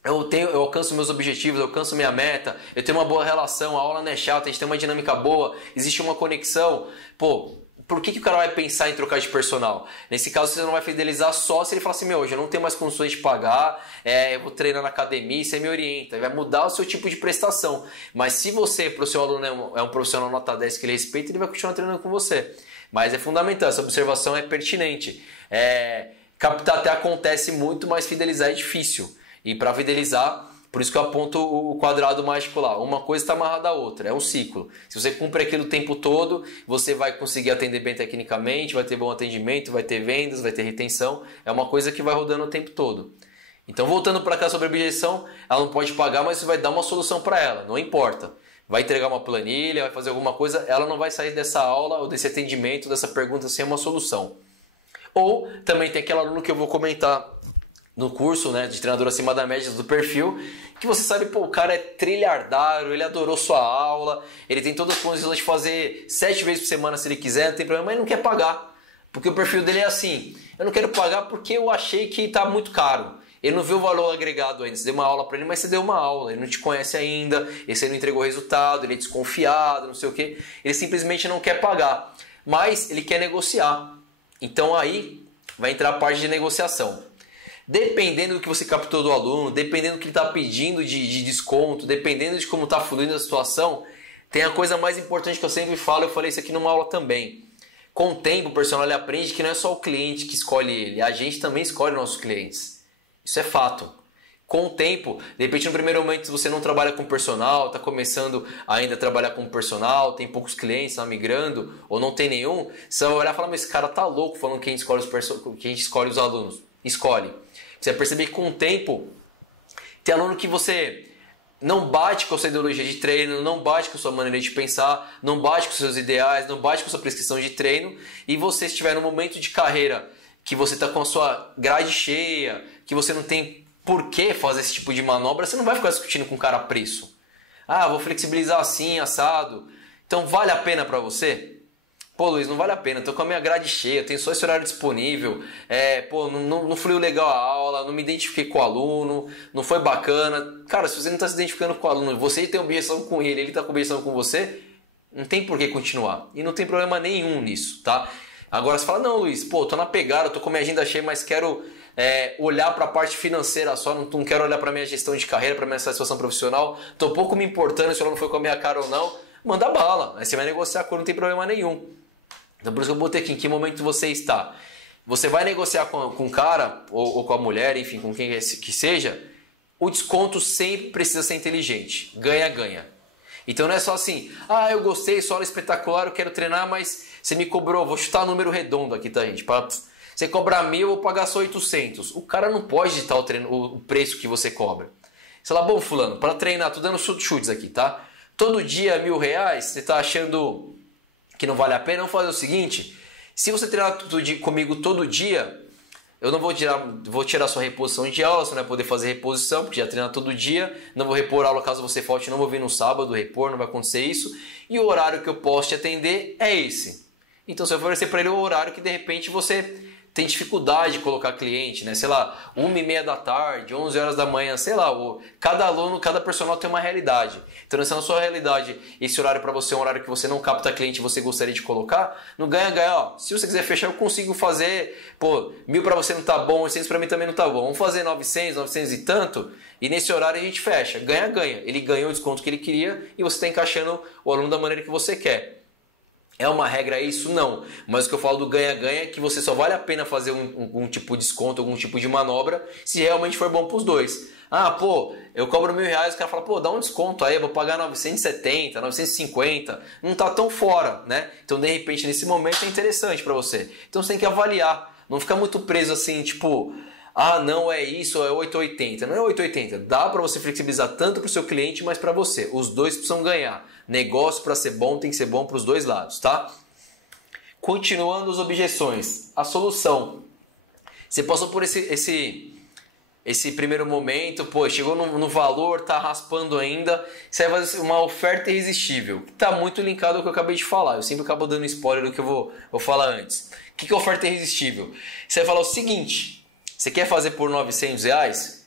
eu alcanço meus objetivos, eu alcanço minha meta, eu tenho uma boa relação, a aula não é chata, a gente tem uma dinâmica boa, existe uma conexão, pô, por que o cara vai pensar em trocar de personal? Nesse caso, você não vai fidelizar só se ele falar assim, meu, hoje eu não tenho mais condições de pagar, eu vou treinar na academia, você me orienta. Vai mudar o seu tipo de prestação. Mas se você, para o seu aluno, é um profissional nota 10 que ele respeita, ele vai continuar treinando com você. Mas é fundamental, essa observação é pertinente. Captar até acontece muito, mas fidelizar é difícil. E para fidelizar, por isso que eu aponto o quadrado mágico lá. Uma coisa está amarrada à outra, é um ciclo. Se você cumpre aquilo o tempo todo, você vai conseguir atender bem tecnicamente, vai ter bom atendimento, vai ter vendas, vai ter retenção. É uma coisa que vai rodando o tempo todo. Então, voltando para cá sobre a objeção, ela não pode pagar, mas você vai dar uma solução para ela, não importa. Vai entregar uma planilha, vai fazer alguma coisa, ela não vai sair dessa aula ou desse atendimento, dessa pergunta sem uma solução. Ou também tem aquele aluno que eu vou comentar no curso, né, de treinador acima da média do perfil, que você sabe, pô, o cara é trilhardário, ele adorou sua aula, ele tem todas as condições de fazer 7 vezes por semana se ele quiser, não tem problema, mas ele não quer pagar. Porque o perfil dele é assim, eu não quero pagar porque eu achei que está muito caro. Ele não viu o valor agregado ainda, você deu uma aula para ele, mas você deu uma aula, ele não te conhece ainda, esse não entregou resultado, ele é desconfiado, não sei o que, ele simplesmente não quer pagar, mas ele quer negociar. Então aí vai entrar a parte de negociação. Dependendo do que você captou do aluno, dependendo do que ele está pedindo de desconto, dependendo de como está fluindo a situação, tem a coisa mais importante que eu sempre falo, eu falei isso aqui numa aula também. Com o tempo, o personal ele aprende que não é só o cliente que escolhe ele, a gente também escolhe nossos clientes. Isso é fato. Com o tempo, de repente no primeiro momento você não trabalha com personal, está começando ainda a trabalhar com personal, tem poucos clientes, está migrando, ou não tem nenhum, você vai olhar e falar, mas esse cara tá louco falando que a gente escolhe os alunos. Escolhe. Você vai perceber que com o tempo, tem aluno que você não bate com a sua ideologia de treino, não bate com a sua maneira de pensar, não bate com os seus ideais, não bate com a sua prescrição de treino, e você estiver no momento de carreira que você está com a sua grade cheia, que você não tem por que fazer esse tipo de manobra, você não vai ficar discutindo com o cara preço. Ah, vou flexibilizar assim, assado. Então vale a pena para você? Pô, Luiz, não vale a pena, tô com a minha grade cheia, tenho só esse horário disponível, não fluiu legal a aula, não me identifiquei com o aluno, não foi bacana. Cara, se você não está se identificando com o aluno, você tem objeção com ele, ele está com objeção com você, não tem por que continuar. E não tem problema nenhum nisso, tá? Agora você fala, não, Luiz, pô, tô na pegada, tô com a minha agenda cheia, mas quero olhar para a parte financeira só, não quero olhar para a minha gestão de carreira, para a minha satisfação profissional, tô pouco me importando se o aluno foi com a minha cara ou não, manda bala, aí você vai negociar com, não tem problema nenhum. Então por isso que eu botei aqui, em que momento você está. Você vai negociar com o cara, ou com a mulher, enfim, com quem que seja, o desconto sempre precisa ser inteligente, ganha-ganha. Então não é só assim, eu gostei, só aula espetacular, eu quero treinar, mas você me cobrou, vou chutar número redondo aqui, tá, gente? Pra você cobrar 1.000, eu vou pagar só 800. O cara não pode ditar o preço que você cobra. Você fala, bom, fulano, para treinar, tô dando chutes aqui, tá? Todo dia R$1.000, você tá achando que não vale a pena? Vamos fazer o seguinte, se você treinar comigo todo dia, eu não vou tirar sua reposição de aula, você não vai poder fazer reposição, porque já treina todo dia, não vou repor aula caso você falte, não vou vir no sábado repor, não vai acontecer isso, e o horário que eu posso te atender é esse. Então você vai oferecer para ele o horário que de repente você tem dificuldade de colocar cliente, né? Sei lá, 1h30 da tarde, 11 horas da manhã, sei lá, cada aluno, cada personal tem uma realidade. Então, se na sua realidade esse horário para você é um horário que você não capta cliente e você gostaria de colocar, no ganha-ganha, ó, se você quiser fechar, eu consigo fazer, 1.000 para você não tá bom, 800 para mim também não tá bom, vamos fazer 900 e tanto, e nesse horário a gente fecha, ganha-ganha. Ele ganhou o desconto que ele queria e você está encaixando o aluno da maneira que você quer. É uma regra isso? Não. Mas o que eu falo do ganha-ganha é que você só vale a pena fazer algum tipo de desconto, algum tipo de manobra, se realmente for bom para os dois. Eu cobro R$1.000, o cara fala, dá um desconto aí, eu vou pagar 970, 950, não tá tão fora, né? Então, de repente, nesse momento é interessante para você. Então, você tem que avaliar, não ficar muito preso assim, tipo, não é isso, é 880. Não é 880, dá para você flexibilizar tanto para o seu cliente, mas para você. Os dois precisam ganhar. Negócio para ser bom tem que ser bom para os dois lados, tá? Continuando as objeções, a solução. Você passou por esse primeiro momento, chegou no valor, tá raspando ainda, você vai fazer uma oferta irresistível, que tá muito linkado ao que eu acabei de falar. Eu sempre acabo dando spoiler do que eu vou falar antes. O que é oferta irresistível? Você vai falar o seguinte, você quer fazer por R$900?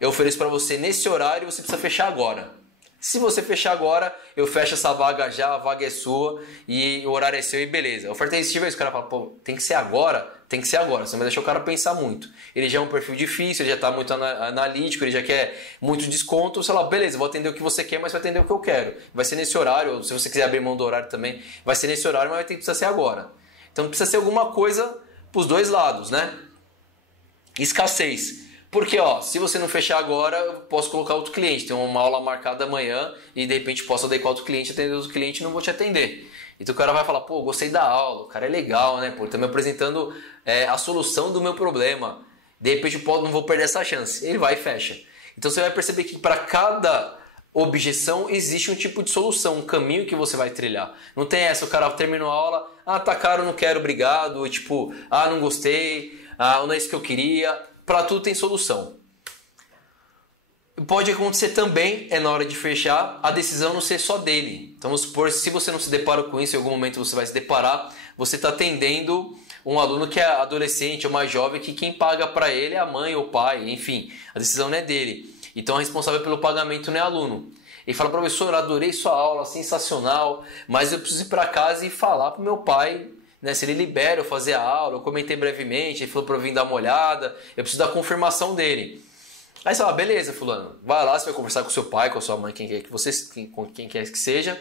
Eu ofereço para você nesse horário e você precisa fechar agora. Se você fechar agora, eu fecho essa vaga já, a vaga é sua e o horário é seu e beleza. A oferta irresistível é isso, o cara fala, pô, tem que ser agora? Tem que ser agora, você não vai deixar o cara pensar muito. Ele já é um perfil difícil, ele já está muito analítico, ele já quer muito desconto, sei lá, beleza, vou atender o que você quer, mas vai atender o que eu quero. Vai ser nesse horário, ou se você quiser abrir mão do horário também, vai ser nesse horário, mas precisa ser agora. Então precisa ser alguma coisa para os dois lados, né? Escassez. Porque, ó, se você não fechar agora, eu posso colocar outro cliente. Tem uma aula marcada amanhã e de repente posso adequar outro cliente, atender outro cliente e não vou te atender. Então o cara vai falar, pô, gostei da aula, o cara é legal, né? Pô, ele tá me apresentando a solução do meu problema. De repente eu não vou perder essa chance. Ele vai e fecha. Então você vai perceber que para cada objeção existe um tipo de solução, um caminho que você vai trilhar. Não tem essa, o cara terminou a aula, tá caro, não quero, obrigado. Tipo, não gostei, não é isso que eu queria. Para tudo tem solução. Pode acontecer também, na hora de fechar, a decisão não ser só dele. Então vamos supor, se você não se depara com isso, em algum momento você vai se deparar, você está atendendo um aluno que é adolescente ou mais jovem, que quem paga para ele é a mãe ou o pai, enfim, a decisão não é dele. Então a responsável pelo pagamento não é aluno. Ele fala, professor, adorei sua aula, sensacional, mas eu preciso ir para casa e falar para o meu pai, né, se ele libera eu fazer a aula. Eu comentei brevemente, ele falou para eu vir dar uma olhada, eu preciso da confirmação dele. Aí você fala, beleza, fulano, vai lá, você vai conversar com seu pai, com a sua mãe, quem quer que seja.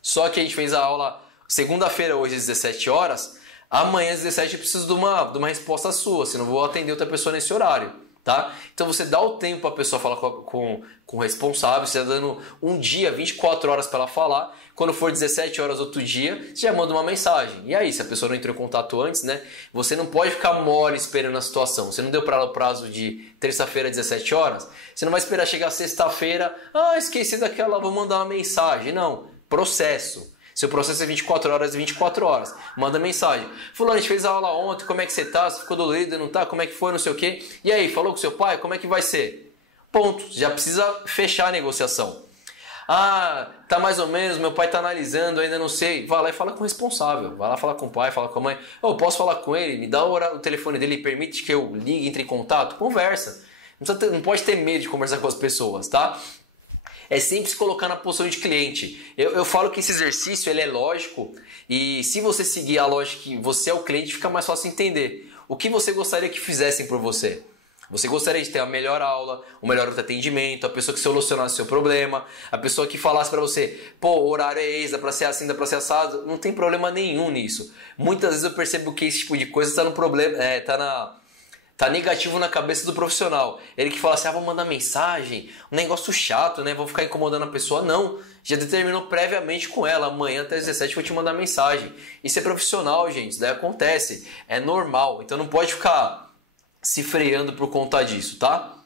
Só que a gente fez a aula segunda-feira, hoje às 17 horas, amanhã às 17 eu preciso de uma resposta sua, senão eu vou atender outra pessoa nesse horário. Tá? Então você dá o tempo para a pessoa falar com o responsável, você está dando um dia, 24 horas para ela falar. Quando for 17 horas outro dia, você já manda uma mensagem. E aí, se a pessoa não entrou em contato antes, né? Você não pode ficar mole esperando a situação. Você não deu para ela o prazo de terça-feira, 17 horas. Você não vai esperar chegar sexta-feira. Esqueci daquela, vou mandar uma mensagem. Não, processo. Seu processo é 24 horas e 24 horas. Manda mensagem. Fulano, a gente fez a aula ontem, como é que você tá? Você ficou dolorido, não tá? Como é que foi, não sei o quê? E aí, falou com seu pai? Como é que vai ser? Ponto. Já precisa fechar a negociação. Tá mais ou menos, meu pai tá analisando, ainda não sei. Vai lá e fala com o responsável. Vai lá falar com o pai, fala com a mãe. Posso falar com ele? Me dá o telefone dele, permite que eu ligue, entre em contato? Conversa. Não pode ter medo de conversar com as pessoas, tá? É sempre se colocar na posição de cliente. Eu falo que esse exercício ele é lógico e se você seguir a lógica que você é o cliente, fica mais fácil entender. O que você gostaria que fizessem por você? Você gostaria de ter a melhor aula, o melhor atendimento, a pessoa que solucionasse o seu problema, a pessoa que falasse para você, o horário é esse, dá para ser assim, dá para ser assado. Não tem problema nenhum nisso. Muitas vezes eu percebo que esse tipo de coisa está no problema, tá negativo na cabeça do profissional. Ele que fala assim, vou mandar mensagem, um negócio chato, né? Vou ficar incomodando a pessoa. Não, já determinou previamente com ela, amanhã até às 17 vou te mandar mensagem. Isso é profissional, gente, isso daí acontece, é normal. Então não pode ficar se freando por conta disso, tá?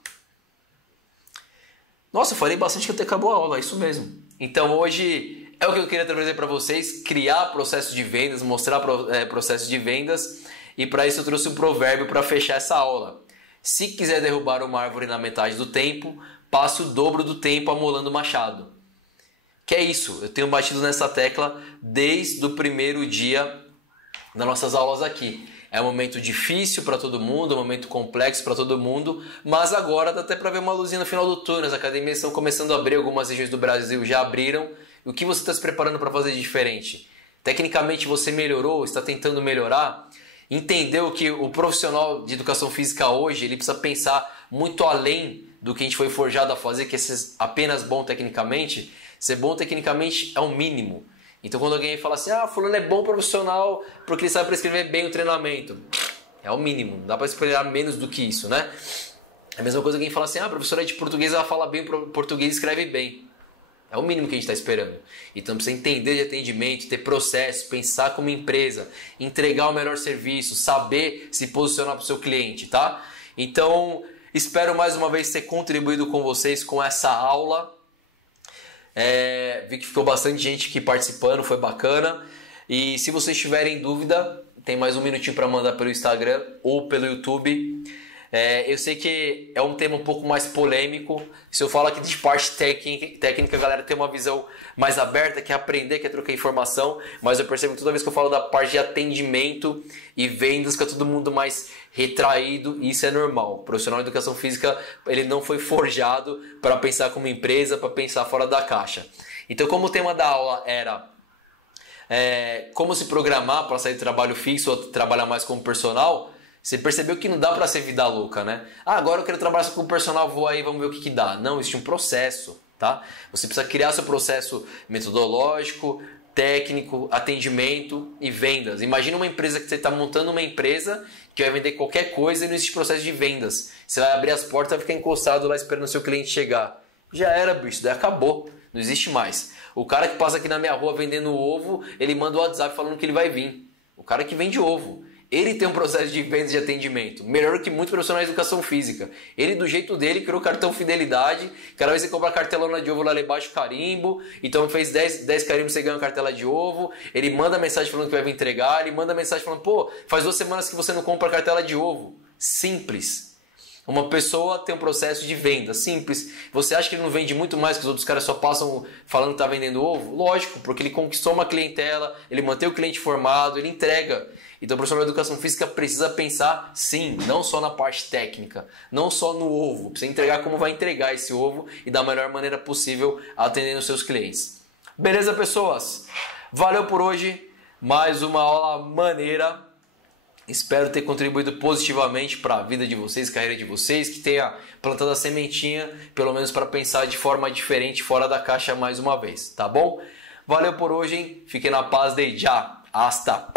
Nossa, eu falei bastante que até acabou a aula, é isso mesmo. Então hoje é o que eu queria trazer para vocês, criar processo de vendas, mostrar processo de vendas. E para isso eu trouxe um provérbio para fechar essa aula. Se quiser derrubar uma árvore na metade do tempo, passe o dobro do tempo amolando o machado. Que é isso, eu tenho batido nessa tecla desde o primeiro dia das nossas aulas aqui. É um momento difícil para todo mundo, um momento complexo para todo mundo, mas agora dá até para ver uma luzinha no final do túnel. As academias estão começando a abrir, algumas regiões do Brasil já abriram. E o que você está se preparando para fazer de diferente? Tecnicamente você melhorou, está tentando melhorar? Entendeu que o profissional de educação física hoje ele precisa pensar muito além do que a gente foi forjado a fazer, que é ser apenas bom tecnicamente. Ser bom tecnicamente é o mínimo. Então quando alguém fala assim, fulano é bom profissional porque ele sabe prescrever bem o treinamento. É o mínimo, não dá para esperar menos do que isso, né? É a mesma coisa que alguém fala assim, professora de português, ela fala bem português e escreve bem. É o mínimo que a gente está esperando. Então precisa entender de atendimento, ter processo, pensar como empresa, entregar o melhor serviço, saber se posicionar para o seu cliente, tá? Então espero mais uma vez ter contribuído com vocês com essa aula. Vi que ficou bastante gente aqui participando, foi bacana. E se vocês tiverem dúvida, tem mais um minutinho para mandar pelo Instagram ou pelo YouTube. Eu sei que é um tema um pouco mais polêmico. Se eu falo aqui de parte técnica, a galera tem uma visão mais aberta, quer aprender, quer trocar informação. Mas eu percebo que toda vez que eu falo da parte de atendimento e vendas, fica todo mundo mais retraído, e isso é normal. O profissional de educação física, ele não foi forjado para pensar como empresa, para pensar fora da caixa. Então, como o tema da aula era como se programar para sair do trabalho fixo ou trabalhar mais como personal, você percebeu que não dá para ser vida louca, né? Agora eu quero trabalhar com personal, vou aí, vamos ver o que dá. Não, existe um processo, tá? Você precisa criar seu processo metodológico, técnico, atendimento e vendas. Imagina uma empresa que você está montando uma empresa que vai vender qualquer coisa e não existe processo de vendas. Você vai abrir as portas e vai ficar encostado lá esperando o seu cliente chegar. Já era, bicho, daí acabou. Não existe mais. O cara que passa aqui na minha rua vendendo ovo, ele manda o WhatsApp falando que ele vai vir. O cara que vende ovo, ele tem um processo de vendas e atendimento melhor que muitos profissionais de educação física. Ele, do jeito dele, criou cartão fidelidade. Cada vez que você compra cartelona de ovo lá embaixo, carimbo. Então fez 10 carimbos, você ganha uma cartela de ovo. Ele manda mensagem falando que vai vir entregar. Ele manda mensagem falando, pô, faz 2 semanas que você não compra cartela de ovo. Simples. Uma pessoa tem um processo de venda simples. Você acha que ele não vende muito mais que os outros caras só passam falando que está vendendo ovo? Lógico, porque ele conquistou uma clientela, ele mantém o cliente formado, ele entrega. Então o profissional de educação física precisa pensar, sim, não só na parte técnica, não só no ovo. Precisa entregar como vai entregar esse ovo e da melhor maneira possível atendendo os seus clientes. Beleza, pessoas? Valeu por hoje. Mais uma aula maneira. Espero ter contribuído positivamente para a vida de vocês, carreira de vocês, que tenha plantado a sementinha, pelo menos para pensar de forma diferente, fora da caixa mais uma vez, tá bom? Valeu por hoje, hein? Fiquem na paz, de já. Hasta!